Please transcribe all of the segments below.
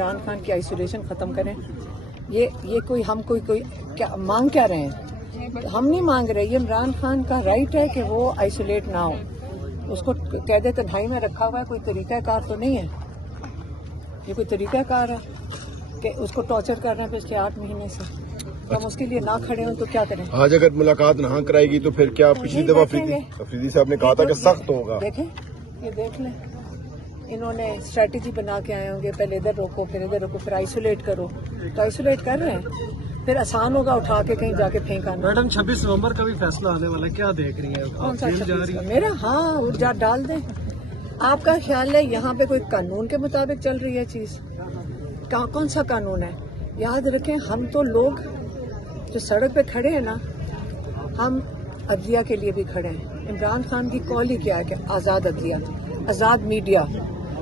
عمران خان کی آئسولیشن ختم کریں. یہ کوئی ہم کوئی کیا مانگ کیا رہے ہیں؟ ہم نہیں مانگ رہے. یہ عمران خان کا رائٹ ہے کہ وہ آئسولیٹ نہ ہو. اس کو قید تنہائی میں رکھا ہوا ہے. کوئی طریقہ کار تو نہیں ہے. یہ کوئی طریقہ کار ہے کہ اس کو ٹارچر کر رہے ہیں پچھلے 8 مہینے سے؟ ہم اس کے لیے نہ کھڑے ہوں تو کیا کریں؟ آج اگر ملاقات نہ کرائے گی تو پھر کیا؟ پچھلی دفعہ افریدی صاحب نے کہا تھا کہ سخت ہوگا. دیکھیں یہ دیکھ لیں, انہوں نے اسٹریٹجی بنا کے آئے ہوں گے. پہلے ادھر روکو, پھر ادھر روکو, پھر آئسولیٹ کرو. تو آئسولیٹ کر رہے ہیں, پھر آسان ہوگا اٹھا کے کہیں جا کے پھینکانا. میڈم 26 نومبر کا بھی فیصلہ آنے والا ہے, کیا دیکھ رہی ہیں؟ کون سا 26 کا؟ میرا ہاں ڈال دیں. آپ کا خیال ہے یہاں پہ کوئی قانون کے مطابق چل رہی ہے چیز؟ کون سا قانون ہے؟ یاد رکھیں ہم تو لوگ جو سڑک پہ کھڑے ہیں نا, ہم عدلیہ کے لیے بھی کھڑے ہیں. عمران خان کی کال ہی کیا ہے کہ آزاد عدلیہ, آزاد میڈیا.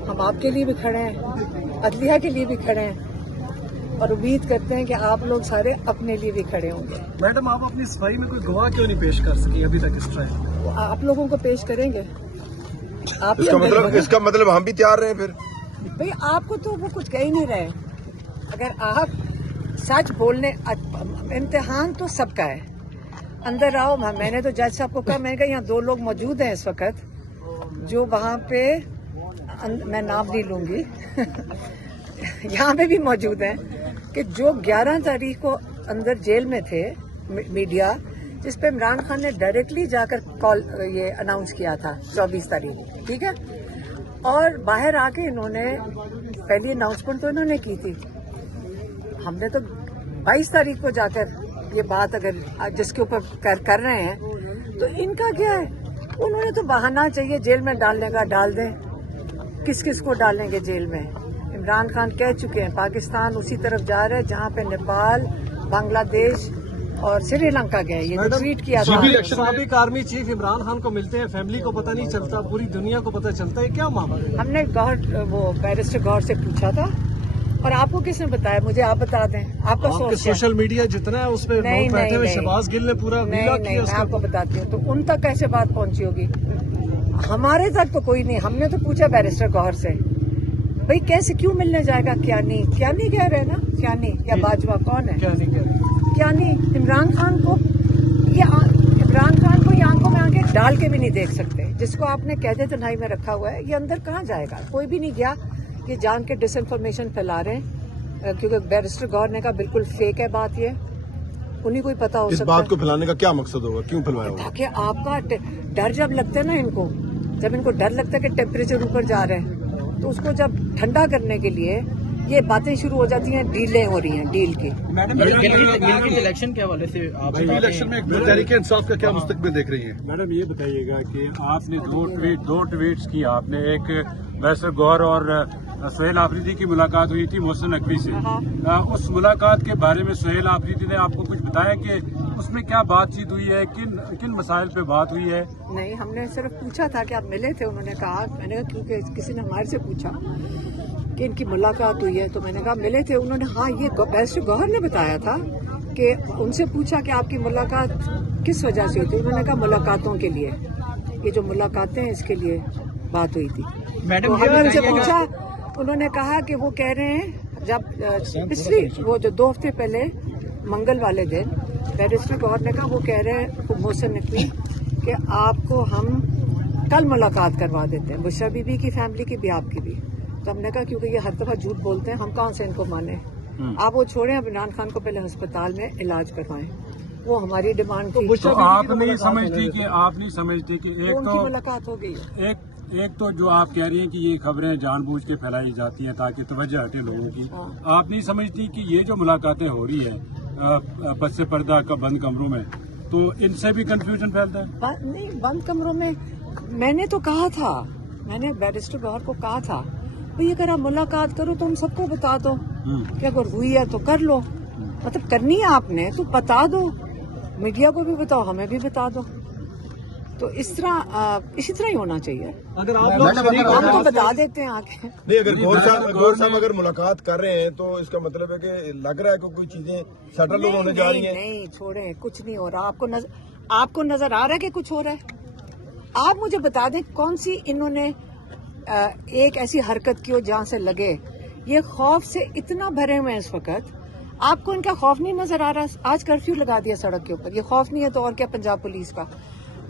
ہم آپ کے لیے بھی کھڑے ہیں, عدلیہ کے لیے بھی کھڑے ہیں, اور امید کرتے ہیں کہ آپ لوگ سارے اپنے لیے بھی کھڑے ہوں گے. میڈم آپ اپنی صفائی میں کوئی گواہ کیوں نہیں پیش کر سکی ابھی تک اس طرح؟ آپ لوگوں کو پیش کریں گے. آپ اس کا مطلب ہم بھی تیار رہے. پھر بھئی آپ کو تو وہ کچھ کہہ ہی نہیں رہے. اگر آپ سچ بولنے, امتحان تو سب کا ہے. اندر آؤ. میں نے تو جج صاحب کو کہا, میں نے کہا یہاں 2 لوگ موجود ہیں اس وقت جو وہاں پہ, میں نام نہیں لوں گی, یہاں پہ بھی موجود ہیں کہ جو 11 تاریخ کو اندر جیل میں تھے میڈیا, جس پہ عمران خان نے ڈائریکٹلی جا کر کال یہ اناؤنس کیا تھا 24 تاریخ, ٹھیک ہے. اور باہر آ کے انہوں نے پہلی اناؤنسمنٹ تو انہوں نے کی تھی. ہم نے تو 22 تاریخ کو جا کر یہ بات اگر جس کے اوپر کر رہے ہیں تو ان کا کیا ہے؟ انہوں نے تو بہانہ چاہیے جیل میں ڈالنے کا, ڈال دیں. کس کس کو ڈالیں گے جیل میں؟ عمران خان کہہ چکے ہیں پاکستان اسی طرف جا رہا ہے جہاں پہ نیپال, بنگلہ دیش اور سری لنکا گئے. یہ جو ٹویٹ کیا تھا. سابق آرمی چیف عمران خان کو ملتے ہیں, فیملی کو پتہ نہیں چلتا, پوری دنیا کو پتہ چلتا ہے, کیا معاملہ ہے؟ ہم نے وہ بیرسٹر گور سے پوچھا تھا. اور آپ کو کس نے بتایا؟ مجھے آپ بتا دیں. آپ کا سورس ہے؟ سوشل میڈیا جتنا ہے اس پہ لوگ بیٹھے ہوئے, شہباز گل نے پورا ویلا کیا. میں آپ کو بتاتی ہوں. تو ان تک کیسے بات پہنچی ہوگی؟ ہمارے تک تو کوئی نہیں. ہم نے تو پوچھا بیرسٹر گور سے, بھئی کیسے, کیوں ملنے جائے گا؟ کیا نہیں کہہ رہے نا, کیا نہیں, کیا باجوہ کون ہے؟ کیا نہیں. عمران خان کو یہ آنکھوں میں آنکھیں ڈال کے بھی نہیں دیکھ سکتے. جس کو آپ نے قید تنہائی میں رکھا ہوا ہے, یہ اندر کہاں جائے گا؟ کوئی بھی نہیں گیا. یہ جان کے ڈس انفارمیشن پھیلا رہے ہیں, کیونکہ بیرسٹر گور نے کہا بالکل فیک ہے بات. یہ انہیں کو ہی پتا ہو سکتا ہے. اس بات کو پھیلانے کا کیا مقصد ہوگا؟ کیوں پھیلایا ہوگا؟ تاکہ آپ کا ڈر جب لگتا ہے نا ان کو, جب ان کو ڈر لگتا ہے کہ ٹیمپریچر اوپر جا رہے ہیں, تو اس کو جب ٹھنڈا کرنے کے لیے یہ باتیں شروع ہو جاتی ہیں, ڈیلیں ہو رہی ہیں, ڈیل کی. میڈم الیکشن کے حوالے سے الیکشن میں تحریک انصاف کا کیا مستقبل دیکھ رہی ہیں؟ میڈم یہ بتائیے گا کہ آپ نے 2 ٹویٹس کی. آپ نے ایک بیرسٹر گور اور سہیل آفریدی کی ملاقات ہوئی تھی محسن نقوی سے. اس ملاقات کے بارے میں سہیل آفریدی نے آپ کو کچھ بتایا کہ اس میں کیا بات چیت ہوئی ہے, کن مسائل پہ بات ہوئی ہے؟ نہیں, ہم نے صرف پوچھا تھا کہ آپ ملے تھے. انہوں نے کہا, میں نے کہا کیونکہ کسی نے ہمارے سے پوچھا کہ ان کی ملاقات ہوئی ہے, تو میں نے کہا ملے تھے. انہوں نے ہاں یہ بیرسٹر گوہر نے بتایا تھا کہ ان سے پوچھا کہ آپ کی ملاقات کس وجہ سے ہوئی تھی. انہوں نے کہا ملاقاتوں کے لیے, یہ جو ملاقاتیں ہیں اس کے لیے بات ہوئی تھی. میڈم ہم نے ان سے پوچھا, انہوں نے کہا کہ وہ کہہ رہے ہیں جب پچھلی وہ جو 2 ہفتے پہلے منگل والے دن بیرسٹر گوہر نے کہا, وہ کہہ رہے ہیں محسن نقوی کہ آپ کو ہم کل ملاقات کروا دیتے ہیں, بشرا بی بی کی فیملی کی بھی, آپ کی بھی. تو ہم نے کہا کیونکہ یہ ہر دفعہ جھوٹ بولتے ہیں, ہم کہاں سے ان کو مانیں. آپ وہ چھوڑیں, عمران خان کو پہلے ہسپتال میں علاج کروائیں. وہ ہماری ڈیمانڈ تھی. تو آپ نہیں سمجھتے کہ ایک تو ملاقات ہو گئی ہے. ایک تو جو آپ کہہ رہی ہیں کہ یہ خبریں جان بوجھ کے پھیلائی جاتی ہیں تاکہ توجہ ہٹے لوگوں کی, آپ نہیں سمجھتی کہ یہ جو ملاقاتیں ہو رہی ہیں پس سے پردہ کا بند کمروں میں, تو ان سے بھی کنفیوژن پھیلتا ہے؟ نہیں, بند کمروں میں میں نے تو کہا تھا, میں نے بیرسٹر گوہر کو کہا تھا بھئی اگر آپ ملاقات کرو تو ہم سب کو بتا دو کہ اگر ہوئی ہے تو کر لو. مطلب کرنی ہے آپ نے تو بتا دو, میڈیا کو بھی بتاؤ, ہمیں بھی بتا دو. تو اسی طرح ہی ہونا چاہیے. اگر آپ ہم تو بتا دیتے ہیں آگے. نہیں, اگر گور صاحب اگر ملاقات کر رہے ہیں تو اس کا مطلب ہے کہ لگ رہا ہے کہ کوئی چیزیں سیٹل ہونے جا رہی ہیں. نہیں, چھوڑیں, کچھ نہیں ہو رہا. آپ کو نظر آ رہا ہے کہ کچھ ہو رہا ہے؟ آپ مجھے بتا دیں کون سی انہوں نے ایک ایسی حرکت کی ہو جہاں سے لگے ये खौफ से इतना भरे हुए हैं इस वक्त, आपको इनका खौफ नहीं नजर आ रहा। आज कर्फ्यू लगा दिया सड़क के ऊपर, ये खौफ नहीं है तो और क्या पंजाब पुलिस का।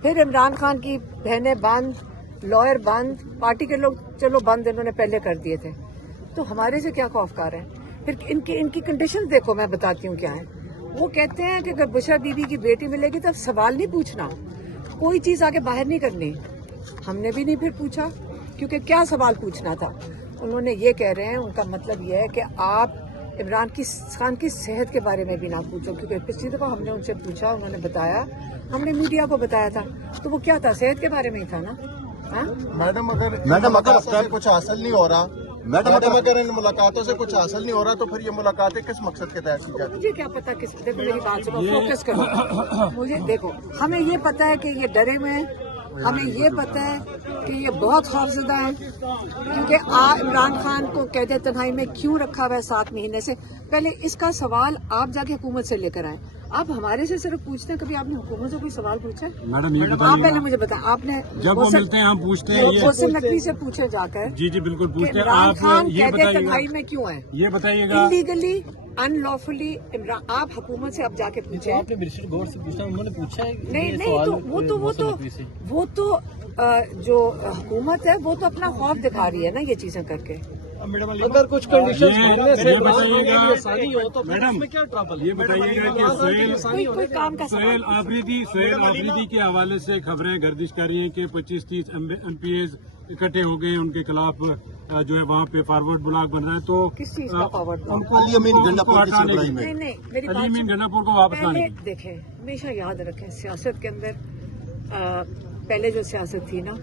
फिर इमरान खान की बहनें बंद, लॉयर बंद, पार्टी के लोग चलो बंद इन्होंने पहले कर दिए थे, तो हमारे से क्या खौफकार है। फिर इनकी कंडीशन देखो, मैं बताती हूँ क्या है। वो कहते हैं कि अगर बुशरा बीबी की बेटी मिलेगी तो सवाल नहीं पूछना, कोई चीज आगे बाहर नहीं करनी। हमने भी नहीं फिर पूछा, क्योंकि क्या सवाल पूछना था। उन्होंने ये कह रहे हैं, उनका मतलब ये है कि आप इमरान खान की सेहत के बारे में भी ना पूछो, क्योंकि पिछली दफा हमने उनसे पूछा, उन्होंने बताया, हमने मीडिया को बताया था, तो वो क्या था, सेहत के बारे में ही था ना। हाँ? मैडम अगर कुछ हासिल नहीं हो रहा, मैडम अगर इन मुलाकातों से कुछ हासिल नहीं हो रहा, तो फिर ये मुलाकातें किस मकसद के तहत की जाती है? मुझे क्या पता किस, देखो मेरी बात सुनो, फोकस करो। मुझे देखो, हमें ये पता है कि ये डरे हुए हैं, हमें ये पता है कि ये बहुत खौफजदा है, क्योंकि इमरान खान को कैद तन्हाई में क्यों रखा हुआ है 7 महीने से। पहले इसका सवाल आप जाके हुकूमत से लेकर आए। आप हमारे से सिर्फ पूछते हैं, कभी आपने हुकूमत से कोई सवाल पूछा? मैडम ये आप पहले मुझे बताएं, आपने जब वो मिलते हैं हम पूछते हैं ये मोहसिन नकवी से पूछे जाकर। जी जी बिल्कुल पूछते हैं। इमरान आप खान ये कैद बताइएगा, तन्हाई में क्यों है, ये बताइएगा। इलीगली अनलॉफुली इमरान, आप हुकूमत से अब जाके पूछे। आपने मिनिस्टर गौर से पूछा, उन्होंने पूछा है नहीं तो वो तो जो हुकूमत है वो तो अपना खौफ दिखा रही है ना ये चीजें करके। अगर कुछ कंडीशन बनने से ये बताइएगा आसानी हो तो फिर मैडम, उसमें क्या ट्रबल? ये बताइएगा कि कोई काम का सोहेल आफरीदी के हवाले से खबरें गर्दिश कर रही हैं कि 25-30 MPs इकट्ठे हो गए, उनके खिलाफ जो है वहाँ पे फॉरवर्ड ब्लॉक बन रहा है। तो किस चीज का फॉरवर्ड ब्लॉक? उनको अली अमीन गंडापुर की सरबराही में। नहीं मेरी अली बात अमीन गंडापुर को वापस लाने पहले देखें, हमेशा याद रखें, सियासत के अंदर पहले जो सियासत थी ना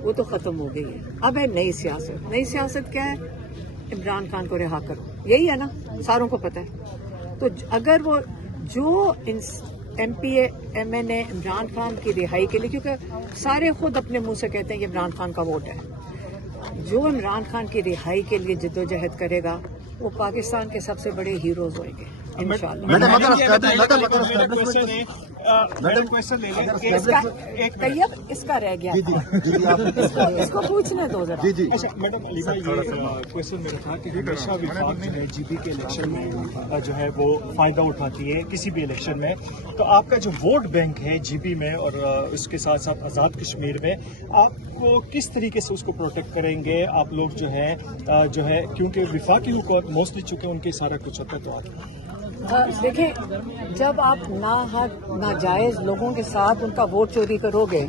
वो तो खत्म हो गई है, अब है नई सियासत। नई सियासत क्या है? इमरान खान को रिहा करो, यही है ना, सारों को पता है। तो अगर वो जो MPA MNA इमरान खान की रिहाई के लिए, क्योंकि सारे खुद अपने मुंह से कहते हैं कि इमरान खान का वोट है, जो इमरान खान की रिहाई के लिए जद्दोजहद करेगा वो पाकिस्तान के सबसे बड़े हीरोज होंगे इंशाल्लाह। मैडम क्वेश्चन ले लें। तैयब इसका रह गया था। इसको पूछने दो जरा। अच्छा मैडम अली भाई, ये क्वेश्चन मेरा था कि हमेशा विभाग जो है जीबी के इलेक्शन में जो है वो फायदा उठाती है किसी भी इलेक्शन में, तो आपका जो वोट बैंक है जीबी में और उसके साथ साथ आज़ाद कश्मीर में, आपको किस तरीके से उसको प्रोटेक्ट करेंगे आप लोग जो है क्योंकि विफाकी हुकूमत मोस्टली चुके उनके सारा कुछ होता है। तो देखें, जब आप नाजायज लोगों के साथ उनका वोट चोरी करोगे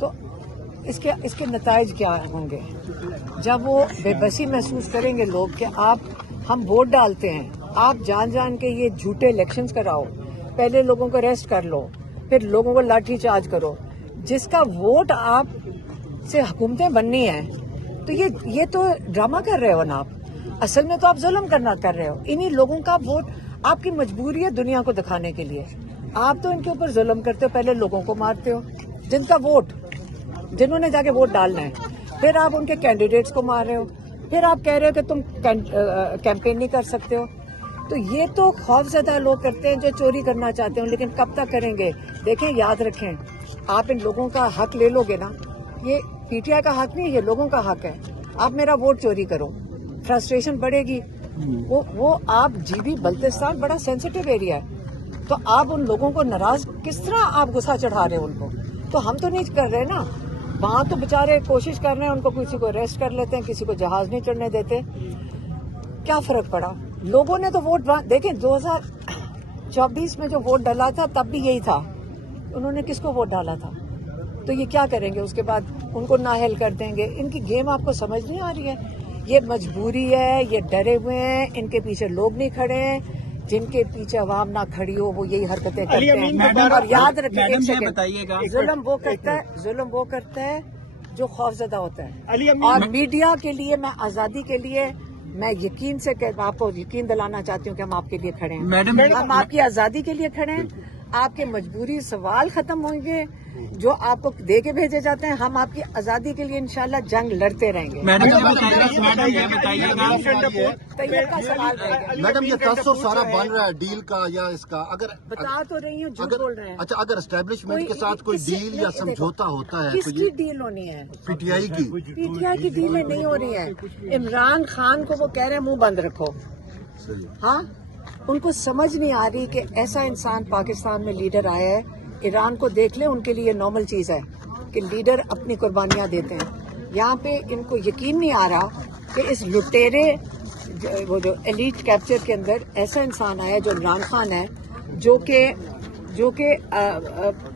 तो इसके नताइज क्या होंगे? जब वो बेबसी महसूस करेंगे लोग कि हम वोट डालते हैं, आप जान के ये झूठे इलेक्शंस कराओ, पहले लोगों को अरेस्ट कर लो, फिर लोगों को लाठी चार्ज करो, जिसका वोट आप से हुकूमतें बननी है, तो ये तो ड्रामा कर रहे हो ना आप। असल में तो आप जुल्म कर रहे हो। इन्हीं लोगों का वोट आपकी मजबूरी है दुनिया को दिखाने के लिए। आप तो इनके ऊपर जुल्म करते हो, पहले लोगों को मारते हो जिनका वोट, जिन्होंने जाके वोट डालना है, फिर आप उनके कैंडिडेट्स को मार रहे हो, फिर आप कह रहे हो कि तुम कैंपेन नहीं कर सकते हो। तो ये तो खौफजदा लोग करते हैं जो चोरी करना चाहते हो, लेकिन कब तक करेंगे? देखें, याद रखें, आप इन लोगों का हक ले लोगे ना, ये PTI का हक नहीं, ये लोगों का हक है। आप मेरा वोट चोरी करो, फ्रस्ट्रेशन बढ़ेगी। वो आप जीबी बल्तिस्तान बड़ा सेंसिटिव एरिया है, तो आप उन लोगों को नाराज किस तरह आप गुस्सा चढ़ा रहे हो उनको? तो हम तो नहीं कर रहे ना, वहां तो बेचारे कोशिश कर रहे हैं, उनको किसी को अरेस्ट कर लेते हैं, किसी को जहाज नहीं चढ़ने देते। क्या फर्क पड़ा? लोगों ने तो वोट देखें, 2024 में जो वोट डाला था तब भी यही था, उन्होंने किसको वोट डाला था? तो ये क्या करेंगे उसके बाद? उनको नाअहल कर देंगे। इनकी गेम आपको समझ नहीं आ रही है। ये मजबूरी है, ये डरे हुए हैं, इनके पीछे लोग नहीं खड़े हैं, जिनके पीछे अवाम ना खड़ी हो वो यही हरकतें करते हैं। और याद रखिए, एक सेकंड, जुल्म वो करता है जो खौफजदा होता है। और मीडिया के लिए, मैं आजादी के लिए, मैं यकीन से आपको यकीन दिलाना चाहती हूँ कि हम आपके लिए खड़े हैं। हम आपकी आजादी के लिए खड़े हैं। आपके मजबूरी सवाल खत्म होंगे जो आपको दे के भेजे जाते हैं, हम आपकी आजादी के लिए इंशाल्लाह जंग लड़ते रहेंगे। मैडम ये बताइएगा, तैयब का सवाल रहेगा। मैडम ये तसव्वुफ सारा बन रहा है डील का या इसका, अगर बता तो रही हूँ, झूठ बोल रहे हैं। अच्छा, अगर एस्टेब्लिशमेंट के साथ कोई डील या समझौता होता है तो किसकी ये डील होनी है? पीटीआई की। पीटीआई की डीलें नहीं हो रही हैं। इमरान खान को वो कह रहे हैं मुंह बंद रखो। हाँ, उनको समझ नहीं आ रही कि ऐसा इंसान पाकिस्तान में लीडर आया है। ईरान को देख ले, उनके लिए नॉर्मल चीज है कि लीडर अपनी कुर्बानियां देते हैं। यहाँ पे इनको यकीन नहीं आ रहा कि इस लुटेरे वो जो एलीट कैप्चर के अंदर ऐसा इंसान आया जो इमरान खान है, जो कि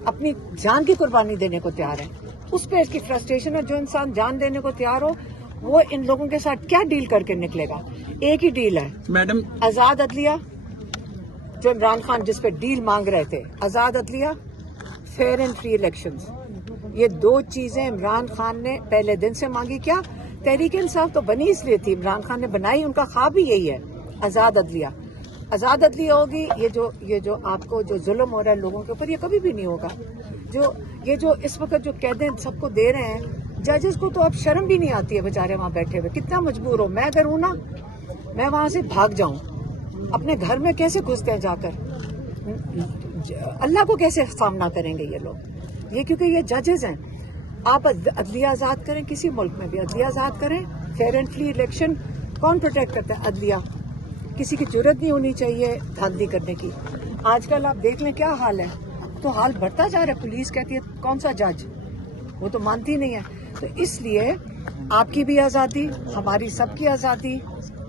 अपनी जान की कुर्बानी देने को तैयार है। उस पे इसकी फ्रस्ट्रेशन है। जो इंसान जान देने को तैयार हो, वो इन लोगों के साथ क्या डील करके निकलेगा? एक ही डील है, मैडम आजाद अदलिया, जो इमरान खान जिस पे डील मांग रहे थे, आजाद अदलिया, फेयर एंड फ्री इलेक्शंस। ये दो चीजें इमरान खान ने पहले दिन से मांगी। क्या तहरीक इंसाफ तो बनी इसलिए थी, इमरान खान ने बनाई, उनका ख्वाब भी यही है, आजाद अदलिया। आजाद अदलिया होगी। ये जो आपको जो जुल्म हो रहा है लोगों के ऊपर, ये कभी भी नहीं होगा। ये जो इस वक्त जो कैदें सबको दे रहे हैं, जजेस को तो अब शर्म भी नहीं आती है बेचारे वहां बैठे हुए। कितना मजबूर हो। मैं अगर हूं ना, मैं वहां से भाग जाऊं। अपने घर में कैसे घुसते हैं जाकर? अल्लाह को कैसे सामना करेंगे ये लोग? ये क्योंकि ये जजेस हैं। आप अदलिया आजाद करें, किसी मुल्क में भी अदलिया आजाद करें, फेयर एंड फ्री इलेक्शन। कौन प्रोटेक्ट करता है? अदलिया। किसी की जरूरत नहीं होनी चाहिए धांधली करने की। आजकल आप देख लें क्या हाल है, तो हाल बढ़ता जा रहा है। पुलिस कहती है कौन सा जज, वो तो मानती नहीं है। तो इसलिए आपकी भी आज़ादी, हमारी सबकी आज़ादी,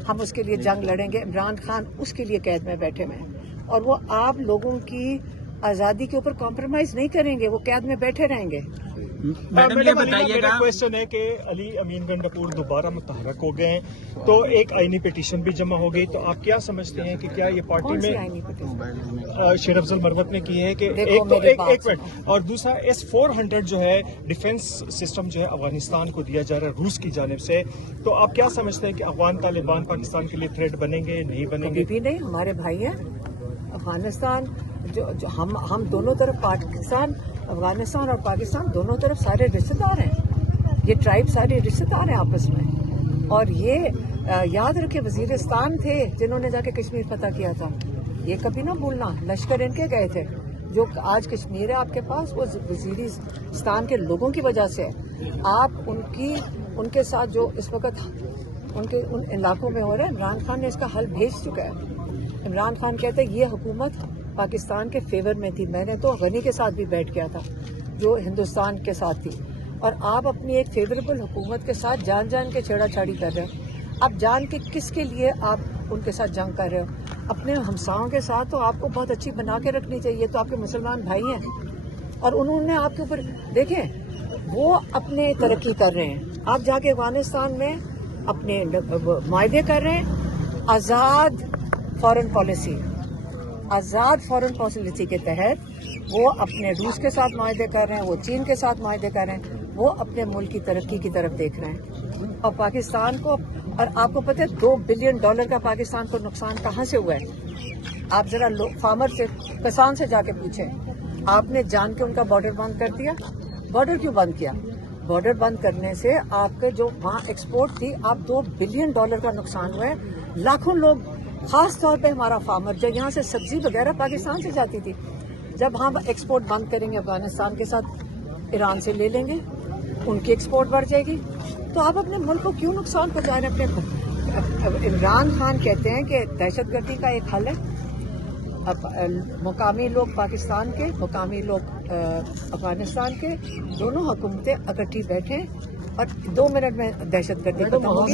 हम उसके लिए जंग लड़ेंगे। इमरान खान उसके लिए कैद में बैठे हुए हैं और वो आप लोगों की आज़ादी के ऊपर कॉम्प्रोमाइज नहीं करेंगे, वो कैद में बैठे रहेंगे। मैडम ये बताइएगा, मेरा क्वेश्चन है कि अली अमीन गंडापुर दोबारा मुतहर्रक हो गए, तो एक आईनी पिटीशन भी जमा हो गई, तो आप क्या समझते हैं कि क्या ये पार्टी कौन सी में आईनी पिटीशन? शेर अफजल मरवत ने की है कि देखो, मेरी बात एक मिनट, और दूसरा S-400 जो है डिफेंस सिस्टम जो है अफगानिस्तान को दिया जा रहा है रूस की जानिब से, तो आप क्या समझते हैं कि अफगान तालिबान पाकिस्तान के लिए थ्रेट बनेंगे, नहीं बनेंगे? कभी भी नहीं। हमारे भाई हैं अफगानिस्तान, जो हम दोनों तरफ, पाकिस्तान, अफगानिस्तान और पाकिस्तान दोनों तरफ सारे रिश्तेदार हैं। ये ट्राइब सारे रिश्तेदार हैं आपस में। और ये याद रखे, वजीरिस्तान थे जिन्होंने जाके कश्मीर फतह किया था। ये कभी ना भूलना, लश्कर इनके गए थे। जो आज कश्मीर है आपके पास, वो वजीरिस्तान के लोगों की वजह से है। आप उनके साथ जो इस वक्त उन इलाकों में हो रहा है, इमरान खान ने इसका हल भेज चुका है। इमरान खान कहते हैं ये हुकूमत पाकिस्तान के फेवर में थी। मैंने तो गनी के साथ भी बैठ गया था जो हिंदुस्तान के साथ थी। और आप अपनी एक फेवरेबल हुकूमत के साथ जान के छेड़ाछाड़ी कर रहे हो। आप जान के किसके लिए आप उनके साथ जंग कर रहे हो? अपने हमसाओं के साथ तो आपको बहुत अच्छी बना के रखनी चाहिए। तो आपके मुसलमान भाई हैं और उन्होंने आपके ऊपर, देखें, वो अपने तरक्की कर रहे हैं। आप जाके अफगानिस्तान में अपने मायदे कर रहे हैं। आज़ाद फॉरेन पॉलिसी, आज़ाद फॉरेन पॉलिसी के तहत वो अपने रूस के साथ मायदे कर रहे हैं, वो चीन के साथ मायदे कर रहे हैं, वो अपने मुल्क की तरक्की की तरफ देख रहे हैं। और पाकिस्तान को, और आपको पता है $2 बिलियन का पाकिस्तान को नुकसान कहाँ से हुआ है? आप जरा फार्मर से, किसान से जाके पूछें। आपने जान के उनका बॉर्डर बंद कर दिया। बॉर्डर क्यों बंद किया? बॉर्डर बंद करने से आपके जो वहाँ एक्सपोर्ट थी, आप $2 बिलियन का नुकसान हुआ है। लाखों लोग, खास तौर पे हमारा फार्मर, जो यहाँ से सब्जी वगैरह पाकिस्तान से जाती थी, जब हम एक्सपोर्ट बंद करेंगे अफगानिस्तान के साथ, ईरान से ले लेंगे, उनकी एक्सपोर्ट बढ़ जाएगी। तो आप अपने मुल्क को क्यों नुकसान पहुँचा रहे हैं? अपने इमरान खान कहते हैं कि दहशतगर्दी का एक हल है, अब मुकामी लोग पाकिस्तान के, मुकामी लोग अफगानिस्तान के, दोनों हुकूमतें इकट्ठी बैठें और 2 मिनट में दहशतगर्दी खत्म होगी।